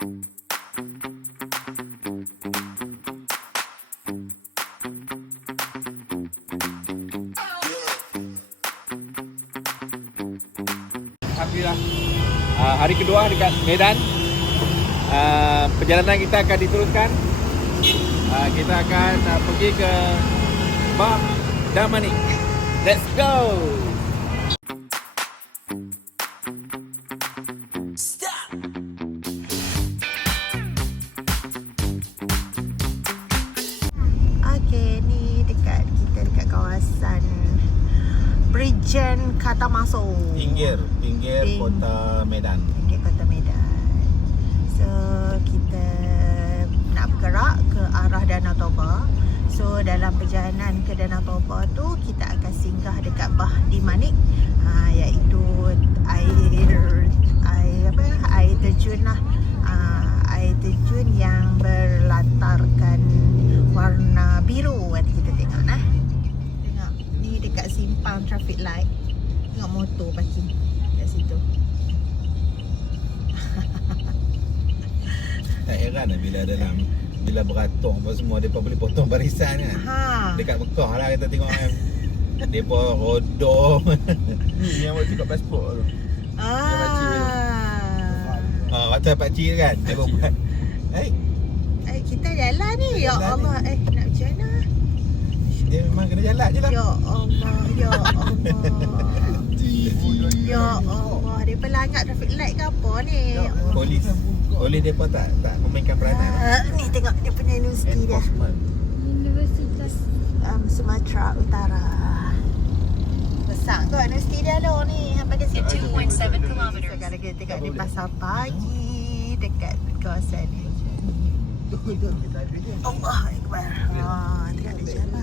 Alhamdulillah, hari kedua dekat Medan. Perjalanan kita akan diteruskan. Kita akan pergi ke Bah Damanik. Let's go! Okay, ni dekat kawasan Bridgen Katamaso. Pinggir kota Medan. Pinggir kota Medan. So kita nak bergerak ke arah Danau Toba. So dalam perjalanan ke Danau Toba tu kita akan singgah dekat Bah Damanik, iaitu air terjun lah. Air terjun yang berlatarkan warna biru. Nanti kita tengok nah. Tengok ni dekat simpang traffic light. Tengok motor parking kat situ. Tak heran lah bila beratung apa semua depa boleh potong barisan kan. Dekat Mekah lah kita tengok kan. Depa rodong. Ni yang buat dekat pasport tu. Waktu Pak Cik kan. Depa buat. Kita jalan ni. Ya Allah, nak macam mana? Dia memang kena jalan je lah. Ya Allah. Ya Allah, dia pelanggar traffic light ke apa ni? Polis depa tak memainkan peranan. Ni tengok dia punya universiti dia. Universitas Sumatera Utara. Besar kot universiti dia tu ni. Sampai ke situ. 2.7 km. Sekarang kita tengok di pasar pagi dekat kawasan ni. Allah Akbar. Tengok dia jalan.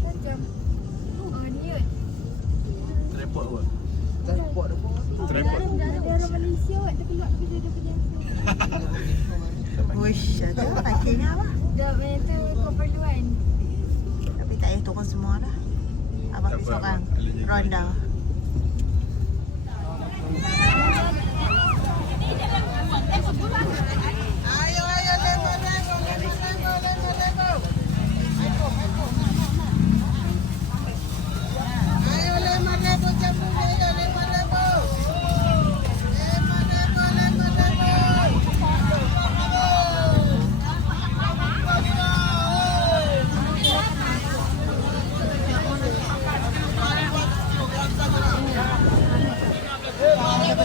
Tajam. Ni kot. Tripod apa? Daerah Malaysia kot. Dia keluar pergi dia punya. Wush, ada parkingnya apa? Dah banyak tu keperluan. Tapi tak payah turun semua dah. Abang pergi seorang. Ronda.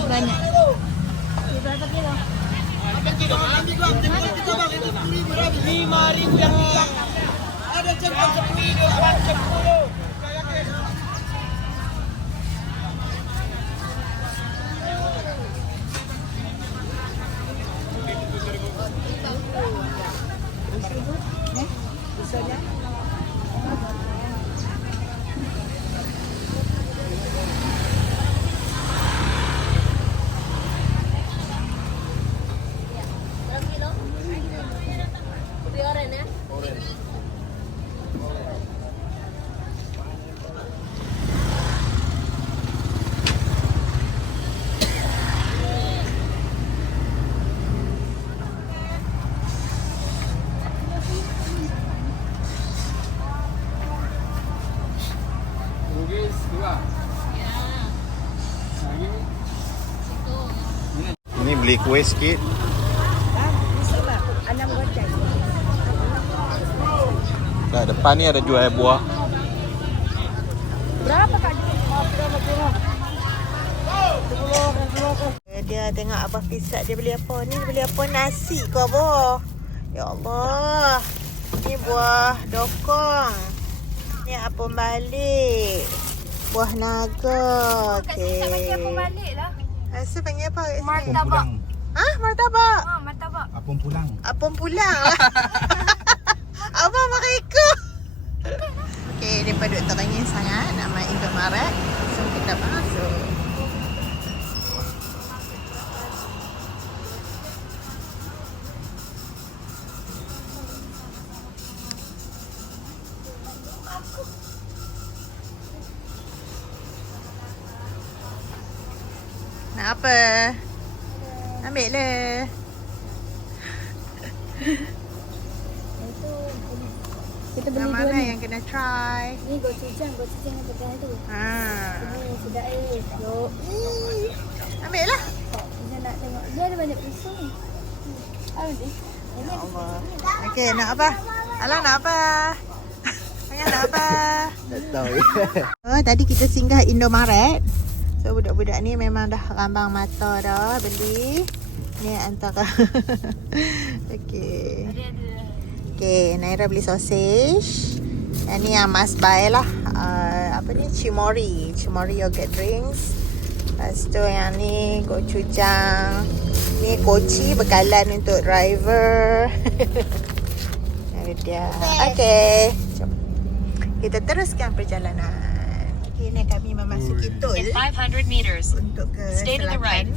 Banyak. Berapa kilo? 5,000 yang hilang. Ada jemput sepi depan 10. Ni beli kuih sikit. Kat depan ni ada jual buah. Berapa kak? Dia tengok Abah Pisat dia beli apa ni? Dia beli apa? Nasi ke apa? Ya Allah. Ni buah dokong. Ni apam balik. Buah naga. Okey. Kat sini tak panggil apa balik lah. Rasa panggil apa kat sini? Martabak. Martabak. Martabak. Apung pulang. Apam pulang. Abang mereka. Okey, daripada duk teringin sangat nak main Indomaret. So kita masuk. Nak Nak apa? Ambil le. Itu kita beli Yang dua mana ni. yang kena try? Ni gochujang yang pegang tu. Ha. Ini sedap Yo. Ambil lah. Kita nak tengok. Dia ada banyak pisau ni. Ada ni. Ini Allah. Okey, nak apa? Alang nak apa? Ayah nak apa? Tak tahu. Oh, tadi kita singgah Indomaret. So budak-budak ni memang dah rambang mata dah beli. Ni antara okey. Okey, Naira beli sausage. Yang ni yang must buy lah. Apa ni? Chimori yogurt drinks. Lepas tu yang ni gochujang. Ni koci bekalan untuk driver. Itu dia. Okey. Jom. Kita teruskan perjalanan. Okey, ni kami memasuki tol In 500 meters, untuk ke stay to the right.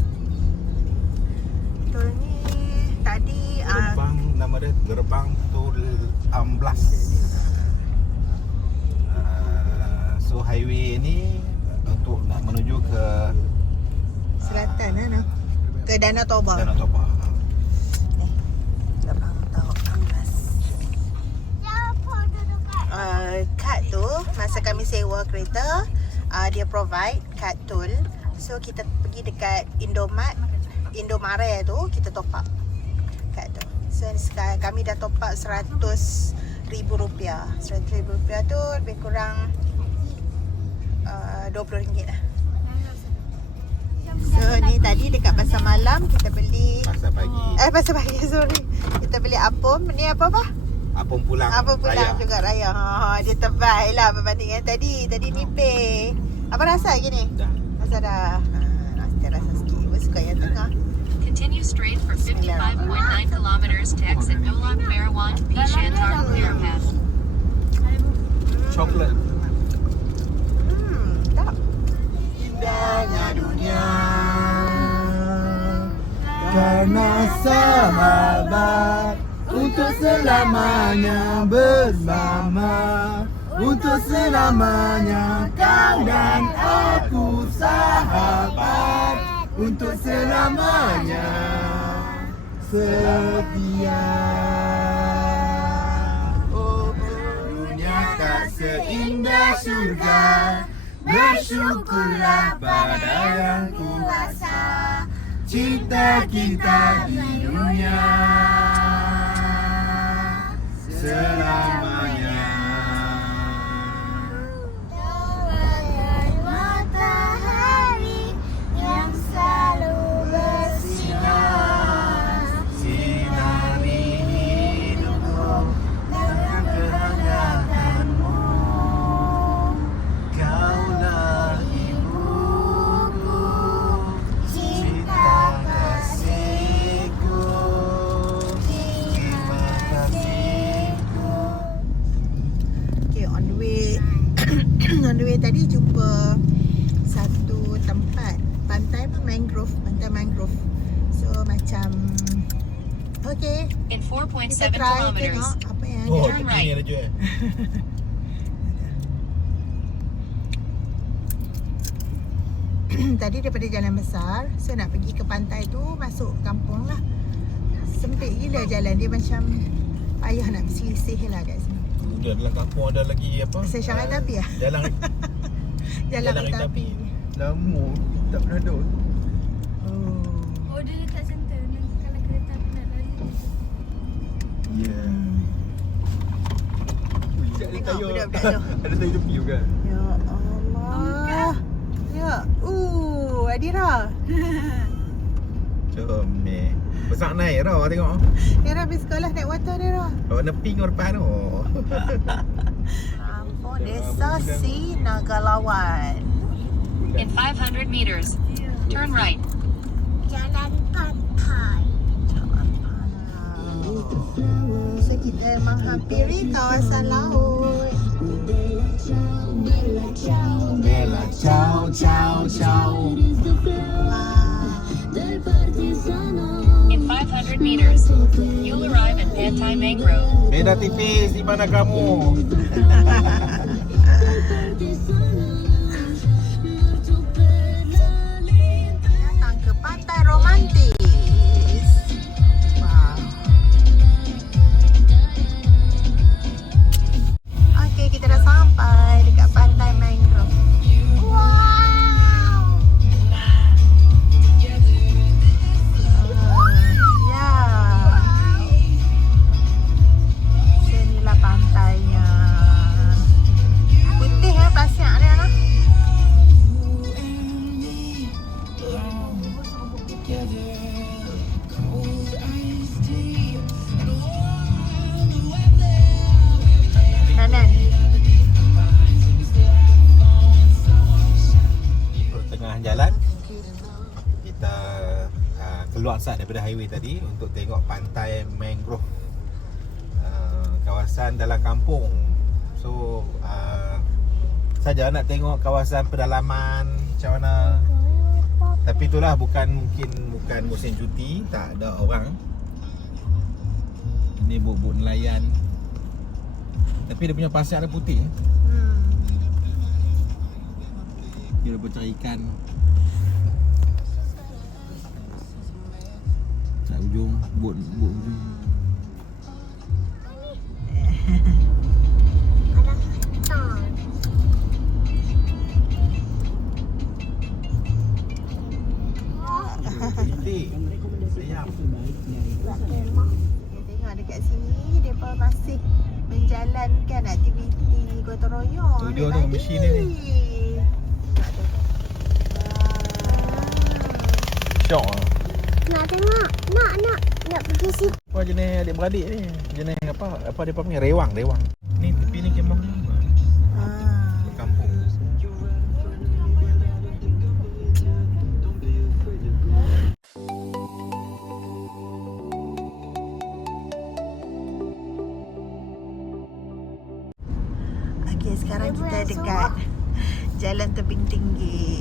Tol ni tadi Gerbang nama dia Gerbang Tol Amblas. So highway ni untuk nak menuju ke selatan nah. Ke Danau Toba. Danau Toba. Gerbang Tol Amblas. Kad tu masa kami sewa kereta, dia provide kad tol. So kita pergi dekat Indomaret tu, kita top up kad tu. So sekarang kami dah top up RM100,000. RM100,000 tu lebih kurang RM20 lah. So ni tadi dekat pasar malam kita beli Pasar pagi. pasar pagi sorry. Kita beli apom. Ni apa? Apom pulang. Apa pulang raya. juga raya. Dia terbaik lah berbanding yang tadi. Tadi nipis. Apa rasa gini? Dah. Rasa dah. Rasa sikit. Aku suka yang tengah. continue straight for 55.9 kilometers to exit Nolak Marawan P. Shantar Clear Path. Coklat. Tak. Indahnya dunia karena sahabat untuk selamanya bersama, untuk selamanya kau dan aku sahabat, untuk selamanya setia. Oh, dunia tak seindah surga, bersyukurlah pada yang kuasa cinta kita di dunia selamanya. Tawaran matahari yang selalu bersinar, Sinari hidupku dengan kehangatanmu, kaulah ibuku, cinta kasihku, terima kasihku. Okay, on the way on the way tadi jumpa satu tempat pantai mangrove, so macam okay, In 4.7 kita try kilometers, tengok apa yang Oh, ada. Turn ini right. ada jual. Tadi daripada jalan besar, so nak pergi ke pantai tu masuk kampung lah. Sempit gila jalan dia, macam payah nak berselisih lah kat sini. Dia dalam kampung ada lagi apa? Stesen kereta api lah. Jalan Jalan kereta api. Lama tak pernah ada. Oh. oh dia letak center. Nanti kalau kereta aku nak lari, Ya. Tengok budak-budak tu. Ada tayu tepi juga. Ya Allah. Ya. Adira. Comel. Besar naik tau tengok. Adira pergi sekolah naik motor Adira. Warna pink warna depan tu. Kampung Desa Sinagalawan. in 500 meters, turn right. jalan pantai. So kita menghampiri kawasan laut. Bella ciao ciao ciao. In 500 meters, you'll arrive at Pantai Mangrove. Beda tipis di mana kamu? Datang ke Kanan. Pertengahan jalan kita keluar sat daripada highway tadi untuk tengok pantai mangrove, kawasan dalam kampung. So saja nak tengok kawasan pedalaman macam mana. Tapi itulah bukan musim cuti, tak ada orang. Ini bot-bot nelayan. Tapi dia punya pasir ada putih. Dia bercari ikan. Kat ujung, bot ujung. Sayang. Tengok dekat sini depa masih menjalankan aktiviti gotong royong. Tu dia tu mesin ni. Syok lah. Nak tengok. Nak pergi situ. Apa jenis adik-beradik ni? Jenis apa dia panggil? Rewang. Ni tepi ni kemah kampung. Okey, sekarang kita dekat jalan tebing tinggi.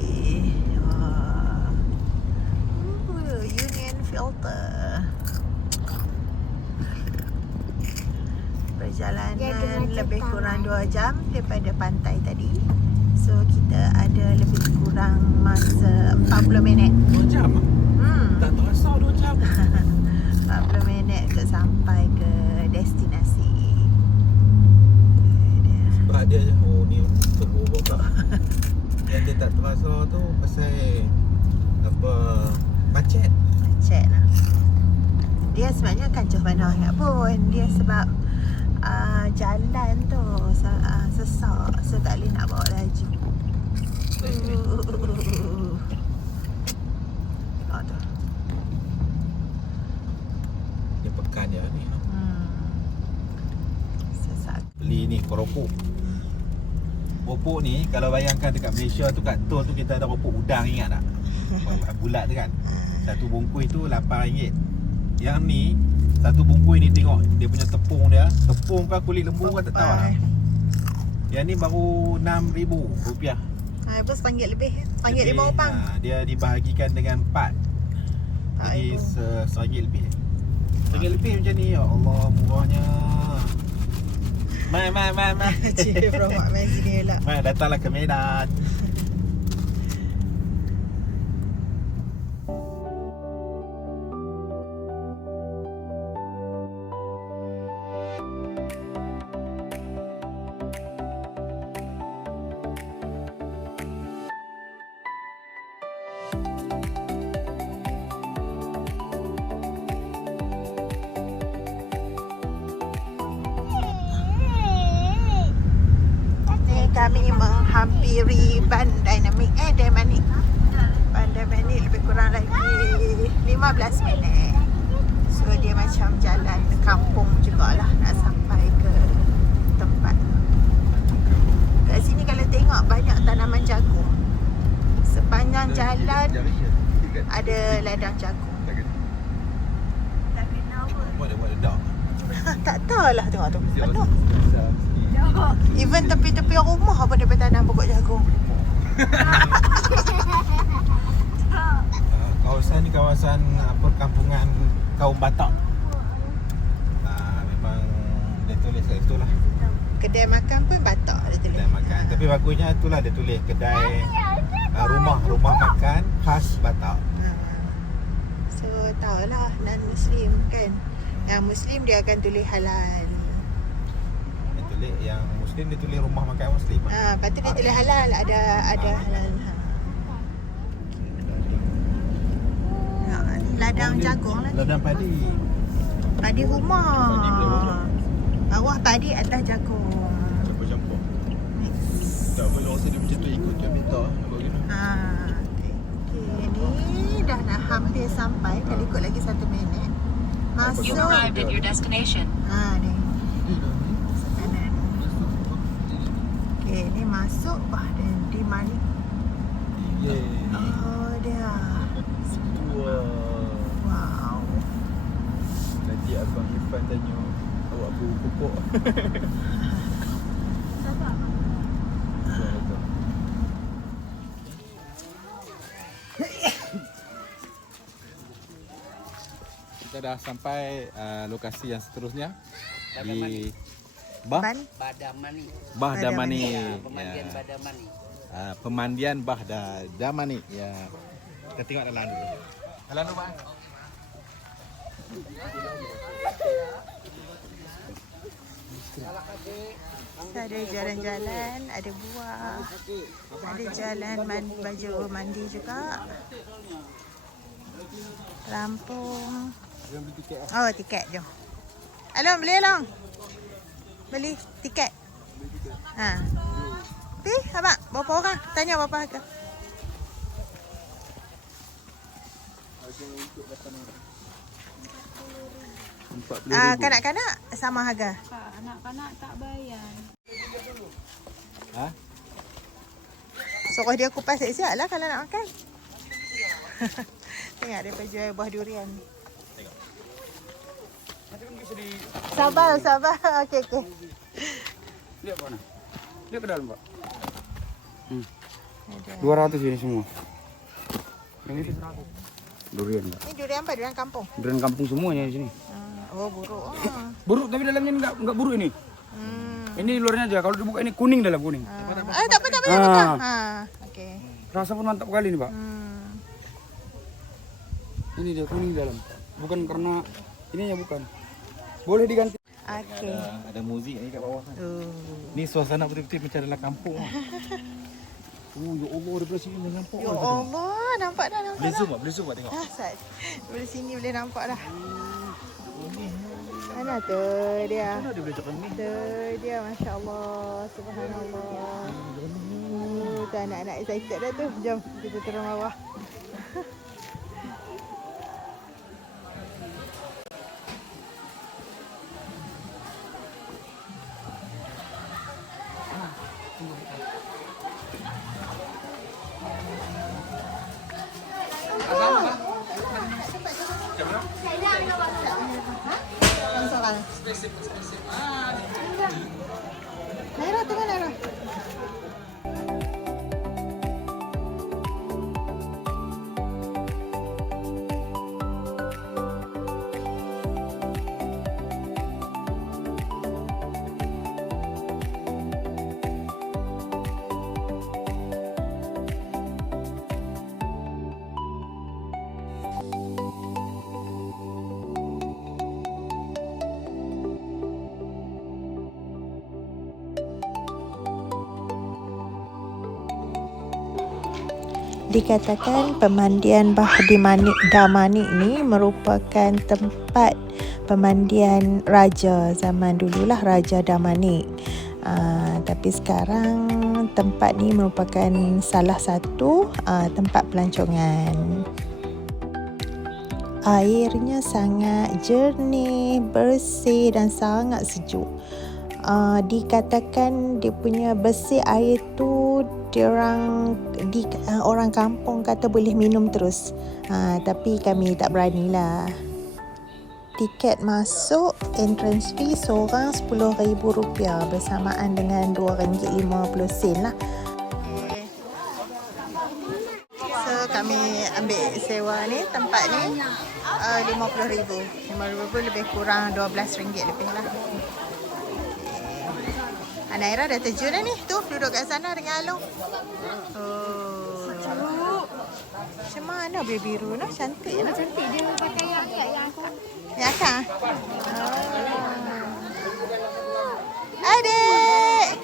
Union Filter. Perjalanan lebih kurang 2 jam daripada pantai tadi. So kita ada lebih kurang masa 40 minit. 2 jam? Tak terasa 2 jam. 40 minit untuk sampai ke destinasi. Sebab dia je. Oh ni terburuk tak. Yang dia tak terasa tu pasal apa, macet lah. Dia sebenarnya kancah mana ingat pun. Dia sebab jalan tu sesak, so tak boleh nak bawa laju. Tengok tu. dia pekan je ni. Sesak. Beli ni keropok. Keropok ni kalau bayangkan dekat Malaysia tu, kat tol tu kita ada keropok udang, ingat tak? Bulat tu kan. Satu bungkus tu RM8. Yang ni satu bungkus ni tengok dia punya tepung dia. Tepung kan kulit lembu kan tak tahu lah. Yang ni baru RM6,000. Apa RM1 lebih? RM5. Dia dibahagikan dengan 4. Jadi RM1 lebih. RM1 lebih macam ni. Ya Allah, murahnya. Mai. Cik Promak main sini pula. Mai, datanglah ke Medan. Kami menghampiri Bandai Damanik. Bandai Damanik lebih kurang lagi 15 minit. So dia macam jalan kampung jugalah nak sampai ke tempat. Kat sini kalau tengok banyak tanaman jagung. Sepanjang jalan ada ladang jagung. Buat ledak. Tak tahulah, tengok tu. Penuh. Even tepi-tepi rumah pun dia bertanam pokok jagung. Kawasan ni kawasan perkampungan kaum Batak. Memang dia tulis kat situ lah. Kedai makan pun Batak dia tulis. Kedai makan. Tapi bagusnya itulah dia tulis kedai rumah makan khas Batak. So tahulah non-Muslim kan. Yang Muslim dia akan tulis halal. Dia tulis yang Muslim dia tulis rumah makan Muslim. Lepas tu dia tulis halal, ada halal. Ni ladang jagung lah ni. Ladang padi. Padi rumah. Padi rumah. Bawah padi, atas jagung. Campur-campur. Tak boleh rasa dia macam tu ikut dia minta. Okay, ni dah nak hampir dia sampai, kalau ikut lagi 1 minit. Masuk. You've arrived at your destination. Ni. Kanan. Okey, ni masuk bah dan di mana? Oh, dia. Wow. Nanti Abang Irfan tanya awak buru pokok. Kita dah sampai lokasi yang seterusnya di Ban. Badamani. Bah Damani. Pemandian Ya. Badamani. Pemandian Bah Damani. Ya. Kita tengok dalam dulu. Dalam dulu, Bang. Ada jalan-jalan, ada buah, ada jalan baju mandi juga. Lampung. Oh, tiket jom. Along, beli along. Beli tiket. Ha. Pergi, abang. Berapa orang? Tanya berapa harga. Kanak-kanak sama harga. Anak-anak tak bayar. Ha? Suruh dia kupas siap-siap lah kalau nak makan. Tengok dia jual buah durian. Sabar. Okey. Lihat mana? Lihat ke dalam, Pak. Ada. 200 ini semua. Yang ini 100. Durian, Pak. Ini durian apa? Durian kampung. Durian kampung semuanya di sini. Oh, buruk. Buruk tapi dalamnya enggak buruk ini. Ini luarnya aja. Kalau dibuka ini kuning dalam kuning. Tak apa. Okey. Rasa pun mantap kali ini, Pak. Ini dia kuning dalam. Bukan karena ininya bukan. Boleh diganti. Okey. Ada muzik ni kat bawah kan. Ni suasana betul-betul macam dalam kampung. Ya Allah, daripada sini boleh nampak. Ya Allah, nampak dah. Boleh zoom tengok. Sat. Dari sini boleh nampak dah. Mana tu dia? Mana dia boleh cakap ni? Tu dia, Masya Allah. Subhanallah. Tu anak-anak excited dah tu. Jom kita turun bawah. Naira, tengok Naira. Dikatakan pemandian Bah Damani ni merupakan tempat pemandian raja zaman dululah, Raja Damani. Tapi sekarang tempat ni merupakan salah satu tempat pelancongan. Airnya sangat jernih, bersih dan sangat sejuk. Dikatakan dia punya bersih air tu orang kampung kata boleh minum terus. Tapi kami tak beranilah. Tiket masuk entrance fee seorang RM10,000 bersamaan dengan RM2.50 lah. So kami ambil sewa ni, tempat ni RM50,000. RM50,000 lebih kurang RM12 lebih lah. Naira dah terjun dah ni. Tu duduk kat sana dengan Along. Oh. Sejuk. Macam mana biru no? Cantik lah. Cantik dia pakai yang aku. Ya kan? Adik.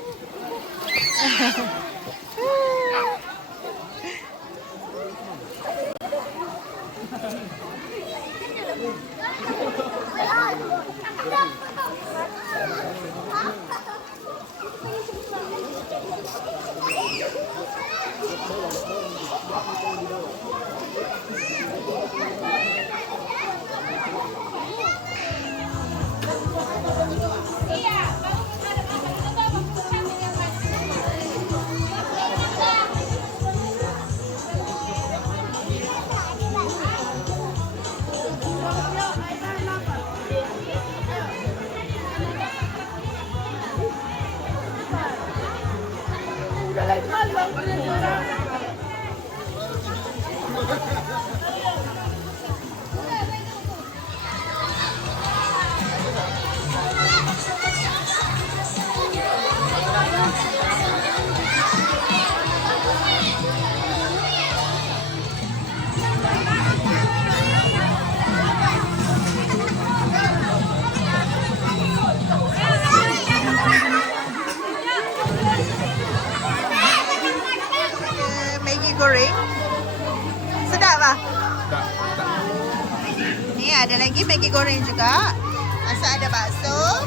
ada lagi Maggi goreng juga. Masa ada bakso,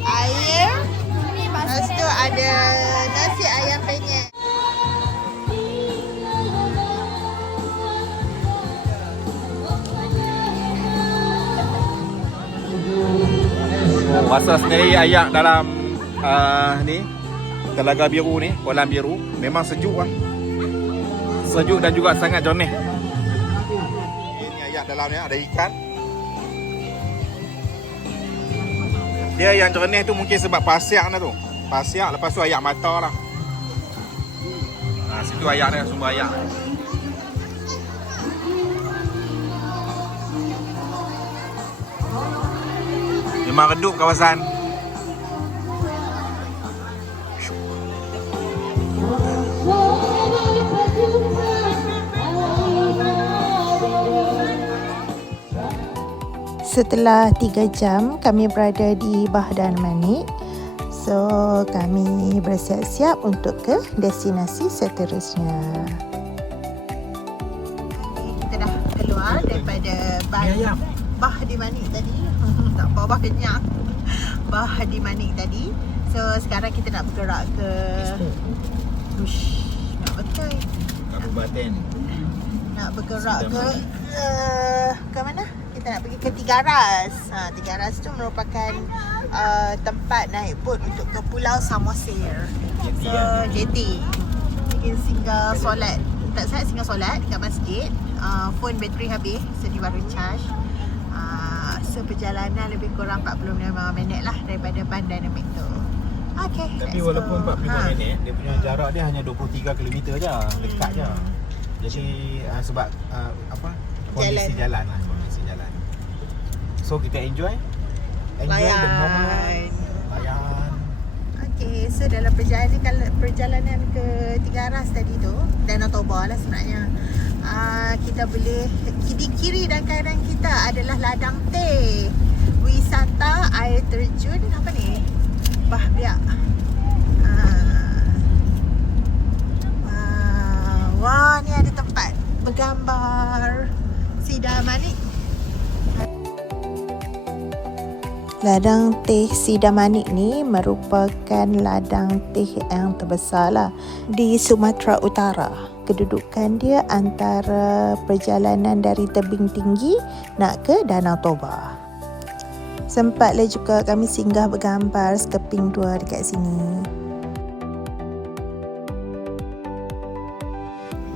air. Lepas tu ada nasi ayam penyet. Rasa sendiri ayak dalam ni Telaga Biru ni, Kolam Biru memang sejuk lah. Sejuk dan juga sangat jernih. Ini ayak dalamnya ada ikan. Dia yang jernih tu mungkin sebab pasiak tu. Pasiak, lepas tu ayak mata lah. Situ ayak dia, sumber ayak. Memang redup kawasan. Setelah 3 jam kami berada di Bahdan Manik. So kami bersiap-siap untuk ke destinasi seterusnya. Kita dah keluar daripada Bahdi Manik tadi. Tak apa kenyang. Bahdi Manik tadi. So sekarang kita nak bergerak ke nak betul. Kabupaten. Nak bergerak ke mana? Kita nak pergi ke Tigaras. Tigaras tu merupakan tempat naik bot untuk ke Pulau Samosir. So JT. Kita singgah solat. Tak salah singgah solat dekat masjid. Phone bateri habis, so dia baru charge. So perjalanan lebih kurang 45 minit lah daripada Bandar Namik tu. Okay, tapi walaupun 45 minit, dia punya jarak dia hanya 23 km je, dekat je. Jadi sebab kondisi jalan lah, kondisi jalan. So kita enjoy the moment. Layan. Okay, so dalam perjalanan ke Tigaras tadi tu, Danau Toba lah sebenarnya, kita boleh, di kiri dan kanan kita adalah ladang teh, wisata air terjun apa ni, Bahbiak. Wah, ni ada tempat bergambar Sida Manik. Ladang teh Sida Manik ni merupakan ladang teh yang terbesar lah di Sumatera Utara. Kedudukan dia antara perjalanan dari tebing tinggi nak ke Danau Toba. Sempatlah juga kami singgah bergambar sekeping dua dekat sini.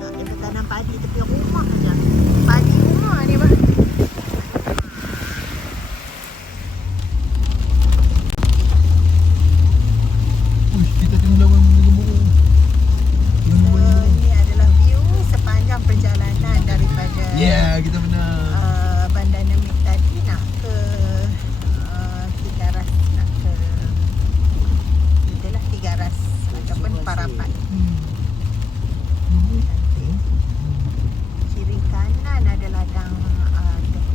Ada tanam padi tepi rumah saja. Padi rumah ni bah. Kita tengah lawan lembu. Ini adalah view sepanjang perjalanan daripada Kita benar. Bandar Namik tadi nak ke Tigaras, nak ke itulah Tigaras ataupun Parapat. Cantik. Kiri kanan ada ladang teh.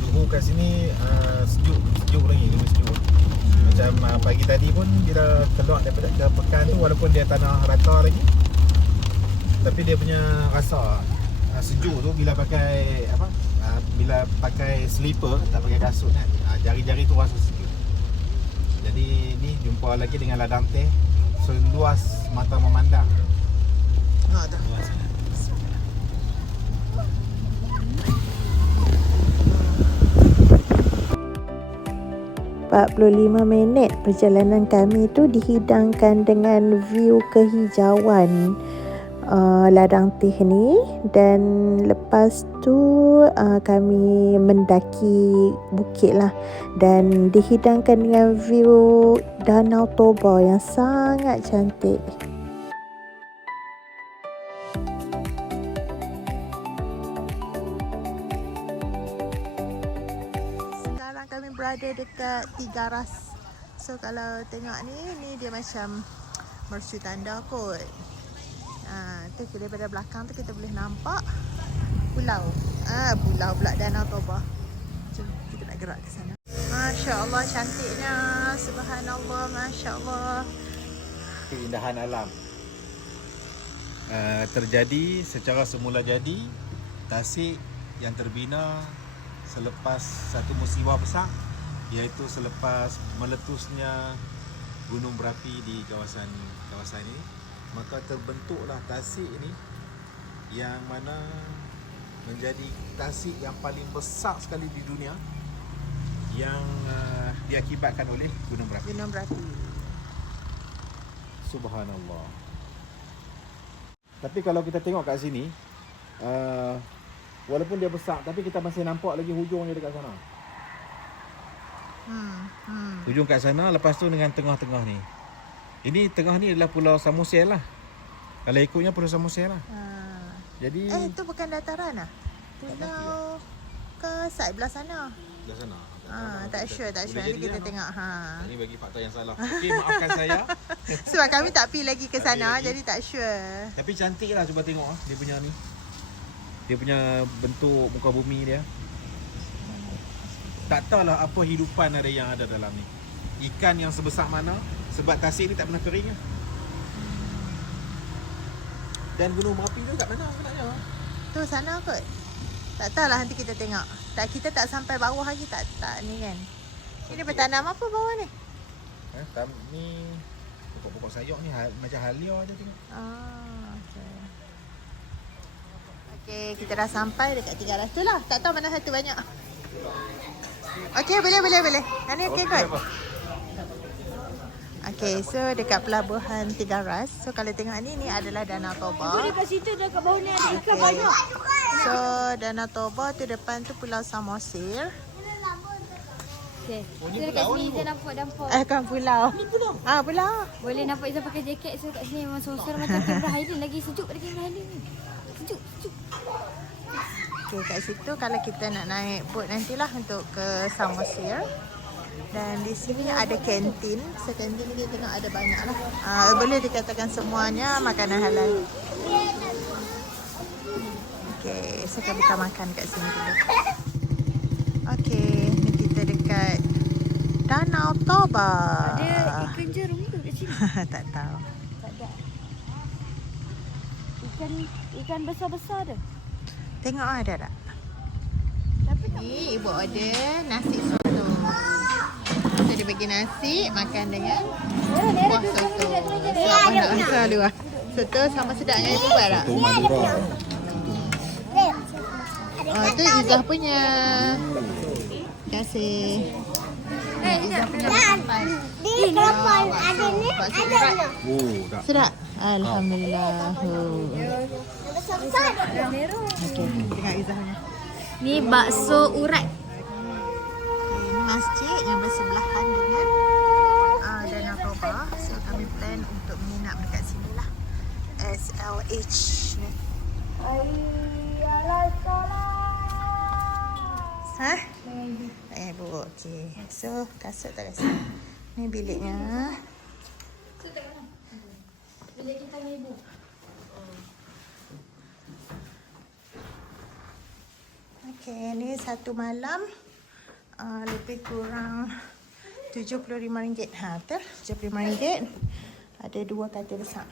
Suhu kat sini sejuk lagi, lebih sejuk. Macam pagi tadi pun kita keluar daripada ke pekan tu, walaupun dia tanah rata lagi, tapi dia punya rasa sejuk tu bila pakai bila pakai slipper, tak pakai kasut kan, jari-jari tu rasa sejuk. Jadi ni jumpa lagi dengan ladang teh, seluas mata memandang. Tu. Luas sangat. 45 minit perjalanan kami tu dihidangkan dengan view kehijauan ladang teh ni, dan lepas tu kami mendaki bukit lah, dan dihidangkan dengan view Danau Toba yang sangat cantik. Sekarang kami berada dekat Tigaras. So kalau tengok ni dia macam mercu tanda kot. Tu daripada belakang tu kita boleh nampak pulau. Pulau pula Danau Toba. Jom kita nak gerak ke sana. Masya-Allah cantiknya. Subhanallah, masya-Allah. Keindahan alam terjadi secara semula jadi Tasik yang terbina selepas satu musibah besar, iaitu selepas meletusnya gunung berapi di kawasan ini, maka terbentuklah Tasik ini yang mana menjadi tasik yang paling besar sekali di dunia yang diakibatkan oleh gunung berapi. Gunung berapi. Subhanallah. Tapi kalau kita tengok kat sini, walaupun dia besar, tapi kita masih nampak lagi hujungnya dekat sana. Hujung kat sana, lepas tu dengan tengah-tengah ni. Ini tengah ni adalah Pulau Samosir lah. Kalau ikutnya Pulau Samosir lah. Jadi Itu bukan dataran lah. Pulau ke side belah sana. Belah sana. Tak sure. Nanti kita tengok. Ini bagi fakta yang salah. Okey, maafkan saya. Sebab kami tak pergi lagi ke Tak sana, pergi lagi. jadi tak sure. Tapi cantik lah, cuba tengok dia punya ni. Dia punya bentuk muka bumi dia. Tak tahulah apa hidupan ada yang ada dalam ni. Ikan yang sebesar mana, sebab tasik ni tak pernah kering lah. Dan gunung berapi tu kat mana sebenarnya? Tu sana kot. Tak tahulah, nanti kita tengok. Kita tak sampai bawah lagi, tak ni kan. Ini bertanam apa bawah ni? Ni pokok-pokok sayur ni macam halia je tengok. Okey, kita dah sampai dekat 300 tu lah. Tak tahu mana satu banyak. Okey, boleh. Ini okey kot. Okey, so dekat pelabuhan Tiga Ras. So kalau tengok ni adalah Danau Toba. Dekat situ dekat bawah ni ada ikan banyak. So Danau Toba tu depan tu Pulau Samosir. Okey. So dekat sini kita nampak. Kan pulau. Ini pulau. Pulau. Boleh nampak Izzah pakai jaket. So kat sini memang sosor macam Cameron Highland. Lagi sejuk pada Cameron Highland ni. Sejuk. Okey, kat situ kalau kita nak naik boat nantilah untuk ke Samosir. Dan di sini ada kantin. So kantin ni kita tengok ada banyak lah. Boleh dikatakan semuanya makanan halal. Okey, so kita makan kat sini dulu. Okey, ni kita dekat Danau Toba. Ada ikan jerung ke kat sini? Tak tahu. Tak ada. Ikan besar-besar dah. Tengok ada tak? Tapi tak. Ni ibu order nasi soto. So dia bagi nasi makan dengan kuah soto. So abang nak rasa dulu lah. Soto sama sedapnya ibu buat tak? Soto Madura. Tu Izzah punya. Terima kasih. Izzah punya sampai. Bakso urat. Tak. Sedap? Alhamdulillah. Okey, tengok Izzah punya. Ni bakso urat. Ini masjid yang bersebelahan dengan Danau Toba. So kami plan untuk menginap dekat sini lah. SLH ni. Bu, okey. So kasut tak kasut. Ni biliknya. Bila kita dengan ibu. Okey, ni satu malam lebih kurang RM75. Betul? RM75. Ada 2 katil besar.